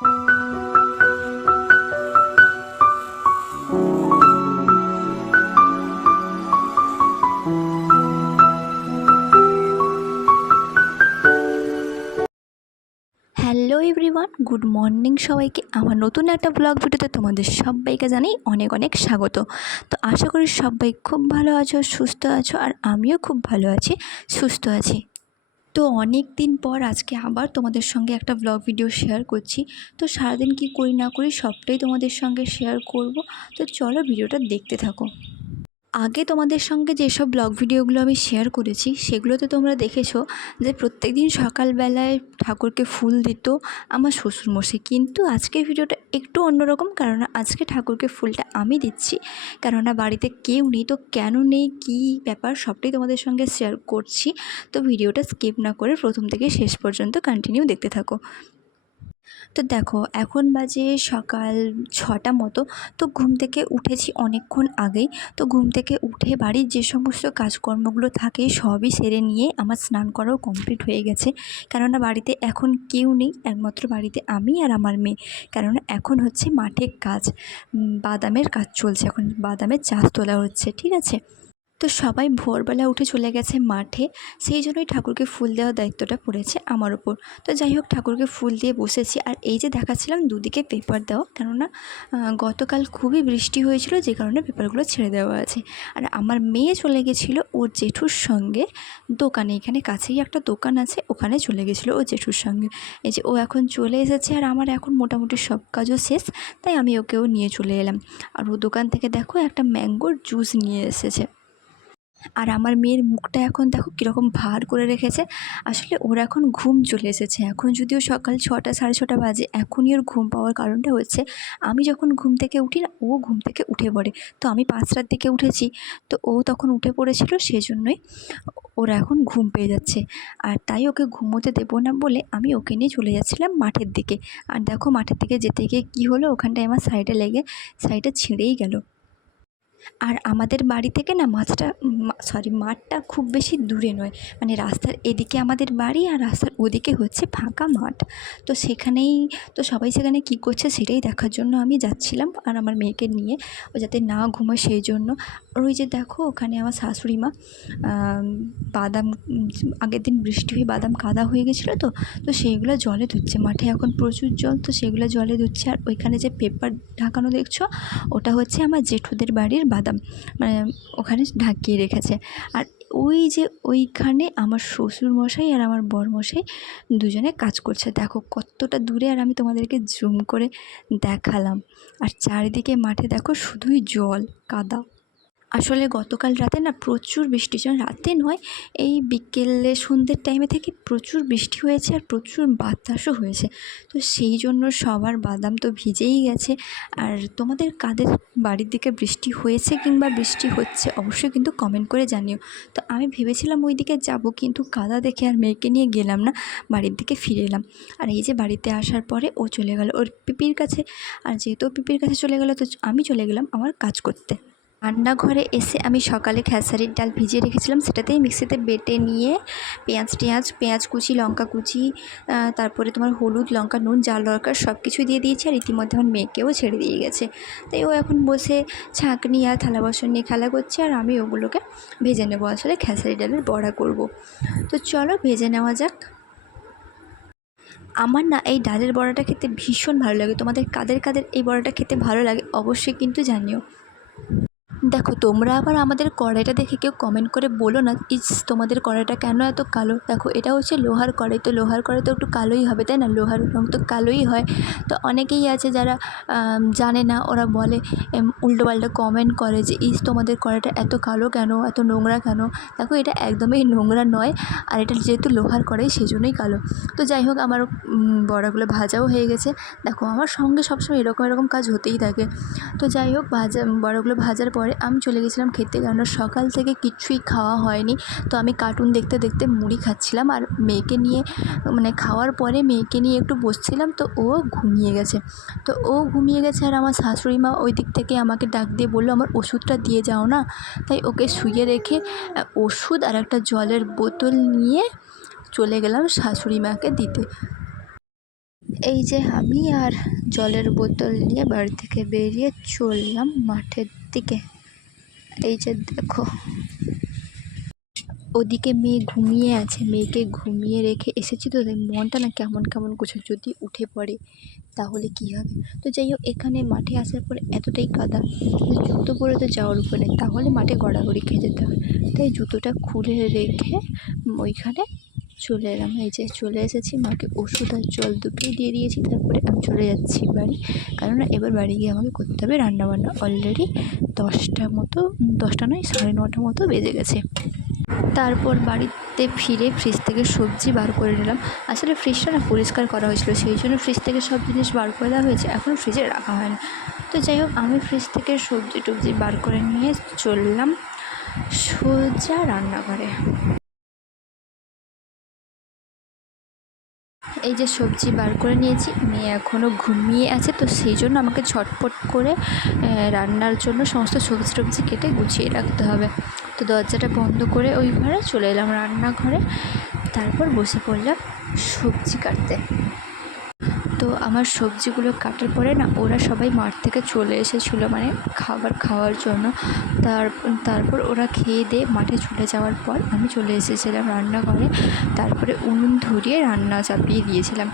Hello everyone, good morning সবাইকে। আমার নতুন একটা ব্লগ ভিডিওতে তোমাদের সবাইকে জানাই অনেক অনেক স্বাগত। তো আশা করি সবাই খুব ভালো আছো, সুস্থ আছো, আর আমিও খুব ভালো আছি, সুস্থ আছি। তো অনেক দিন পর আজকে আবার তোমাদের সঙ্গে একটা ব্লগ ভিডিও শেয়ার করছি। তো সারাদিন কি করি না করি সবটাই তোমাদের সঙ্গে শেয়ার করব। তো চলো ভিডিওটা দেখতে থাকো। আগে তোমাদের সঙ্গে যেসব ব্লগ ভিডিওগুলো আমি শেয়ার করেছি সেগুলোতে তোমরা দেখেছো যে প্রত্যেক দিন সকালবেলায় ঠাকুরকে ফুল দিত আমার শ্বশুরমশাই। কিন্তু আজকের ভিডিওটা একটু অন্যরকম, কারণ আজকে ঠাকুরকে ফুলটা আমি দিচ্ছি। কেননা বাড়িতে কেউ নেই, তো কেন নেই, কী ব্যাপার সবটাই তোমাদের সঙ্গে শেয়ার করছি। তো ভিডিওটা স্কিপ না করে প্রথম থেকে শেষ পর্যন্ত কন্টিনিউ দেখতে থাকো। তো দেখো, এখন বাজে সকাল 6টা মতো। তো ঘুম থেকে উঠেছি অনেকক্ষণ আগেই। তো ঘুম থেকে উঠে বাড়ির যে সমস্ত কাজকর্মগুলো থাকে সবই সেরে নিয়ে আমার স্নান করাও কমপ্লিট হয়ে গেছে। কেননা বাড়িতে এখন কেউ নেই, একমাত্র বাড়িতে আমি আর আমার মেয়ে। কেননা এখন হচ্ছে মাঠে কাজ, বাদামের কাজ চলছে, এখন বাদামের চাষ তোলা হচ্ছে, ঠিক আছে। তো সবাই ভোরবেলা উঠে চলে গেছে মাঠে, সেই জন্যই ঠাকুরকে ফুল দেওয়ার দায়িত্বটা পড়েছে আমার ওপর। তো যাই হোক, ঠাকুরকে ফুল দিয়ে বসেছি। আর এই যে দেখাচ্ছিলাম দুদিকে পেপার দেওয়া, কেননা গতকাল খুবই বৃষ্টি হয়েছিল, যে কারণে পেপারগুলো ছেড়ে দেওয়া আছে। আর আমার মেয়ে চলে গেছিলো ওর জেঠুর সঙ্গে দোকানে, এখানে কাছেই একটা দোকান আছে, ওখানে চলে গেছিলো ওর জেঠুর সঙ্গে। এই যে ও এখন চলে এসেছে, আর আমার এখন মোটামুটি সব কাজও শেষ, তাই আমি ওকেও নিয়ে চলে এলাম। আর ও দোকান থেকে দেখো একটা ম্যাঙ্গোর জুস নিয়ে এসেছে। আর আমার মেয়ের মুখটা এখন দেখো কীরকম ভার করে রেখেছে। আসলে ওর এখন ঘুম চলে এসেছে। এখন যদিও সকাল 6টা 6:30 বাজে, এখনই ওর ঘুম পাওয়ার কারণটা হচ্ছে আমি যখন ঘুম থেকে উঠি না, ও ঘুম থেকে উঠে পড়ে। তো আমি 5টার দিকে উঠেছি, তো ও তখন উঠে পড়েছিল, সেজন্যই ওর এখন ঘুম পেয়ে যাচ্ছে। আর তাই ওকে ঘুমোতে দেবো না বলে আমি ওকে নিয়ে চলে যাচ্ছিলাম মাঠের দিকে। আর দেখো মাঠের দিকে যেতে গিয়ে কী হলো, ওখানটায় আমার সাইডে লেগে সাইডটা ছিঁড়েই গেল। আর আমাদের বাড়ি থেকে না মাঠটা খুব বেশি দূরে নয়, মানে রাস্তার এদিকে আমাদের বাড়ি আর রাস্তার ওদিকে হচ্ছে ফাঁকা মাঠ। তো সেখানেই, তো সবাই সেখানে কী করছে সেটাই দেখার জন্য আমি যাচ্ছিলাম, আর আমার মেয়েকে নিয়ে, ও যাতে না ঘুমোয় সেই জন্য। আর ওই যে দেখো ওখানে আমার শাশুড়ি মা বাদাম, আগের দিন বৃষ্টি হয়ে বাদাম কাদা হয়ে গেছিলো, তো সেইগুলো জলে ধুচ্ছে। মাঠে এখন প্রচুর জল, তো সেগুলো জলে ধুচ্ছে। আর ওইখানে যে পেপার ঢাকানো দেখছো, ওটা হচ্ছে আমার জেঠুদের বাড়ির বাদাম, মানে ওখানে ঢাকিয়ে রেখেছে। আর ওই যে ওইখানে আমার শ্বশুরমশাই আর আমার বরমশাই দুজনে কাজ করছে। দেখো কতটা দূরে, আর আমি তোমাদেরকে জুম করে দেখালাম। আর চারিদিকে মাঠে দেখো শুধুই জল, কাদা। আসলে গতকাল রাতে না প্রচুর বৃষ্টি, যেন রাতে নয়, এই বিকেলে সন্ধ্যের টাইমে থেকে প্রচুর বৃষ্টি হয়েছে, আর প্রচুর বাতাসও হয়েছে। তো সেই জন্য সবার বাদাম তো ভিজেই গেছে। আর তোমাদের কাদের বাড়ির দিকে বৃষ্টি হয়েছে কিংবা বৃষ্টি হচ্ছে অবশ্যই কিন্তু কমেন্ট করে জানিও। তো আমি ভেবেছিলাম ওই দিকে যাব, কিন্তু কাদা দেখে আর মেয়েকে নিয়ে গেলাম না, বাড়ির দিকে ফিরে এলাম। আর এই যে বাড়িতে আসার পরে ও চলে গেল ওর পিপির কাছে। আর যেহেতু পিপির কাছে চলে গেল, তো আমি চলে গেলাম আমার কাজ করতে। রান্নাঘরে এসে আমি সকালে খেসারির ডাল ভিজিয়ে রেখেছিলাম, সেটাতেই মিক্সিতে বেটে নিয়ে পেঁয়াজ কুচি, লঙ্কা কুচি, তারপরে তোমার হলুদ, লঙ্কা, নুন, যা দরকার সব কিছুই দিয়ে দিয়েছি। আর ইতিমধ্যে আমার মেয়েকেও ছেড়ে দিয়ে গেছে। তাই ও এখন বসে ছাঁকনি আর থালা বাসন নিয়ে খেলা করছে, আর আমি ওগুলোকে ভেজে নেবো। আসলে খেসারি ডালের বড়া করব। তো চলো ভেজে নেওয়া যাক। আমার না এই ডালের বড়াটা খেতে ভীষণ ভালো লাগে। তোমাদের কাদের কাদের এই বড়াটা খেতে ভালো লাগে অবশ্যই কিন্তু জানিও। দেখো, তোমরা আবার আমাদের কড়াইটা দেখে কেউ কমেন্ট করে বলো না, তোমাদের কড়াইটা কেন এত কালো। দেখো, এটা হচ্ছে লোহার কড়াই, তো লোহার কড়াই তো একটু কালোই হবে, তাই না? লোহার রঙ তো কালোই হয়। তো অনেকেই আছে যারা জানে না, ওরা বলে উল্টোপাল্টা কমেন্ট করে যে তোমাদের কড়াইটা এত কালো কেন, এত নোংরা কেন। দেখো, এটা একদমই নোংরা নয়, আর এটা যেহেতু লোহার কড়াই সেজন্যই কালো। তো যাই হোক, আমার বড়াগুলো ভাজাও হয়ে গেছে। দেখো, আমার সঙ্গে সবসময় এরকম কাজ হতেই থাকে। তো যাই হোক, বড়াগুলো ভাজার পরে আমি চলে গেছিলাম খেতে, কেননা সকাল থেকে কিচ্ছুই খাওয়া হয়নি। তো আমি কার্টুন দেখতে দেখতে মুড়ি খাচ্ছিলাম, আর মেয়েকে নিয়ে, মানে খাওয়ার পরে মেয়েকে নিয়ে একটু বসছিলাম, তো ও ঘুমিয়ে গেছে। আর আমার শাশুড়ি মা ওই দিক থেকে আমাকে ডাক দিয়ে বললো আমার ওষুধটা দিয়ে যাও না। তাই ওকে শুইয়ে রেখে ওষুধ আর একটা জলের বোতল নিয়ে চলে গেলাম শাশুড়ি মাকে দিতে। এই যে আমি আর জলের বোতল নিয়ে বাড়ি থেকে বেরিয়ে চললাম মাঠের দিকে। এই যে দেখো ওদিকে মেয়ে ঘুমিয়ে আছে, মেয়েকে ঘুমিয়ে রেখে এসেছি তো তাই মনটা না কেমন কেমন করছে, যদি উঠে পড়ে তাহলে কী হবে। তো যাই হোক, এখানে মাঠে আসার পরে এতটাই কাদা, জুতো পরে তো যাওয়ার উপরে নেই, তাহলে মাঠে গড়াগড়ি খেয়ে যেতে হয়। তাই জুতোটা খুলে রেখে ওইখানে চলে এলাম। এই যে চলে এসেছি, মাকে ওষুধ আর জল দুটোই দিয়ে দিয়েছি, তারপরে আমি চলে যাচ্ছি বাড়ি। কেননা এবার বাড়ি গিয়ে আমাকে করতে হবে রান্নাবান্না। অলরেডি 10টা নয় 9:30 মতো বেজে গেছে। তারপর বাড়িতে ফিরে ফ্রিজ থেকে সবজি বার করে নিলাম। আসলে ফ্রিজটা না পরিষ্কার করা হয়েছিল, সেই জন্য ফ্রিজ থেকে সব জিনিস বার করে দেওয়া হয়েছে, এখন ফ্রিজে রাখা হয় না। তো যাই হোক, আমি ফ্রিজ থেকে সবজি টবজি বার করে নিয়ে চললাম সোজা রান্নাঘরে। এই যে সবজি বার করে নিয়েছি, মেয়ে এখনও ঘুমিয়ে আছে, তো সেই জন্য আমাকে ঝটপট করে রান্নার জন্য সমস্ত সবজি টবজি কেটে গুছিয়ে রাখতে হবে। তো দরজাটা বন্ধ করে ওই ঘরে চলে এলাম রান্নাঘরে। তারপর বসে পড়লাম সবজি কাটতে। তো আমার সবজিগুলো কাটার পরে না ওরা সবাই মাঠ থেকে চলে এসেছিলো, মানে খাবার খাওয়ার জন্য। তারপর ওরা খেয়ে দিয়ে মাঠে চলে যাওয়ার পর আমি চলে এসেছিলাম রান্নাঘরে। তারপরে উনুন ধরিয়ে রান্না চাপিয়ে দিয়েছিলাম।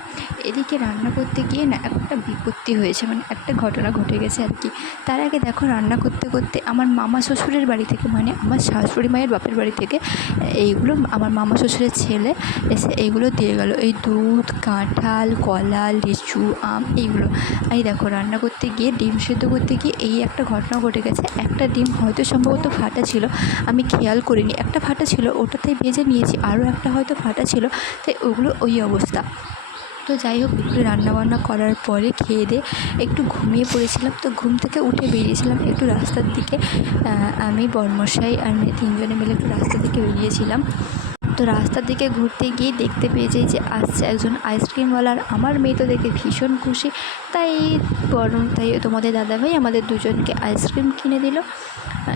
এদিকে রান্না করতে গিয়ে না একটা বিপত্তি হয়েছে, মানে একটা ঘটনা ঘটে গেছে আর কি। তার আগে দেখো, রান্না করতে করতে আমার মামা শ্বশুরের বাড়ি থেকে, মানে আমার শাশুড়ি মায়ের বাপের বাড়ি থেকে এইগুলো আমার মামা শ্বশুরের ছেলে এসে এইগুলো দিয়ে গেল, এই দুধ, কাঁঠাল, কলা, লিচু, আম, এইগুলো। এই দেখো, রান্না করতে গিয়ে ডিম সেদ্ধ করতে গিয়ে এই একটা ঘটনা ঘটে গেছে। একটা ডিম হয়তো সম্ভবত ফাটা ছিল, আমি খেয়াল করিনি। একটা ফাটা ছিল, ওটাতেই ভেজে নিয়েছি, আরও একটা হয়তো ফাটা ছিল, তাই ওগুলো ওই অবস্থা। তো যাই হোক, একটু রান্নাবান্না করার পরে খেয়ে দিয়ে একটু ঘুমিয়ে পড়েছিলাম। তো ঘুম থেকে উঠে বেরিয়েছিলাম একটু রাস্তার দিকে। আমি বরমশাই আর মেয়ে 3জনে মিলে একটু রাস্তার দিকে বেরিয়েছিলাম। তো রাস্তার দিকে ঘুরতে গিয়ে দেখতে পেয়েছি যে আসছে একজন আইসক্রিমওয়ালার। আমার মেয়ে তো দেখে ভীষণ খুশি, তাই তোমাদের দাদাভাই আমাদের দুজনকে আইসক্রিম কিনে দিল।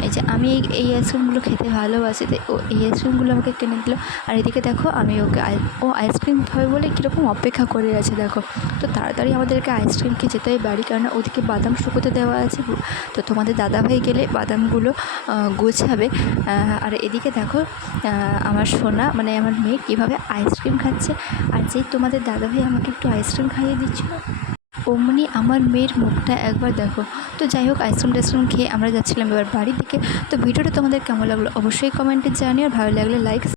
এই যে আমি এই আইসক্রিমগুলো খেতে ভালোবাসি, তাই ও এই আইসক্রিমগুলো আমাকে কিনে দিল। আর এদিকে দেখো, আমি ওকে ও আইসক্রিম খাবে বলে কীরকম অপেক্ষা করে আছে দেখো। তো তাড়াতাড়ি আমাদেরকে আইসক্রিম খেয়ে যেতে হয় বাড়ি, কেননা ওদিকে বাদাম শুকোতে দেওয়া আছে। তো তোমাদের দাদাভাই গেলে বাদামগুলো গোছাবে। আর এদিকে দেখো, আমার সোনা মানে আমার মেয়ে কীভাবে আইসক্রিম খাচ্ছে। আর যেই তোমাদের দাদাভাই আমাকে একটু আইসক্রিম খাইয়ে দিচ্ছিলো, অমনি আমার মেয়ের মুখটা একবার দেখো। তো যাই হোক, আইসক্রিম টাইসক্রিম খেয়ে আমরা যাচ্ছিলাম এবার বাড়ির দিকে। তো ভিডিওটা তোমাদের কেমন লাগলো অবশ্যই কমেন্টে জানিও, আর ভালো লাগলে লাইক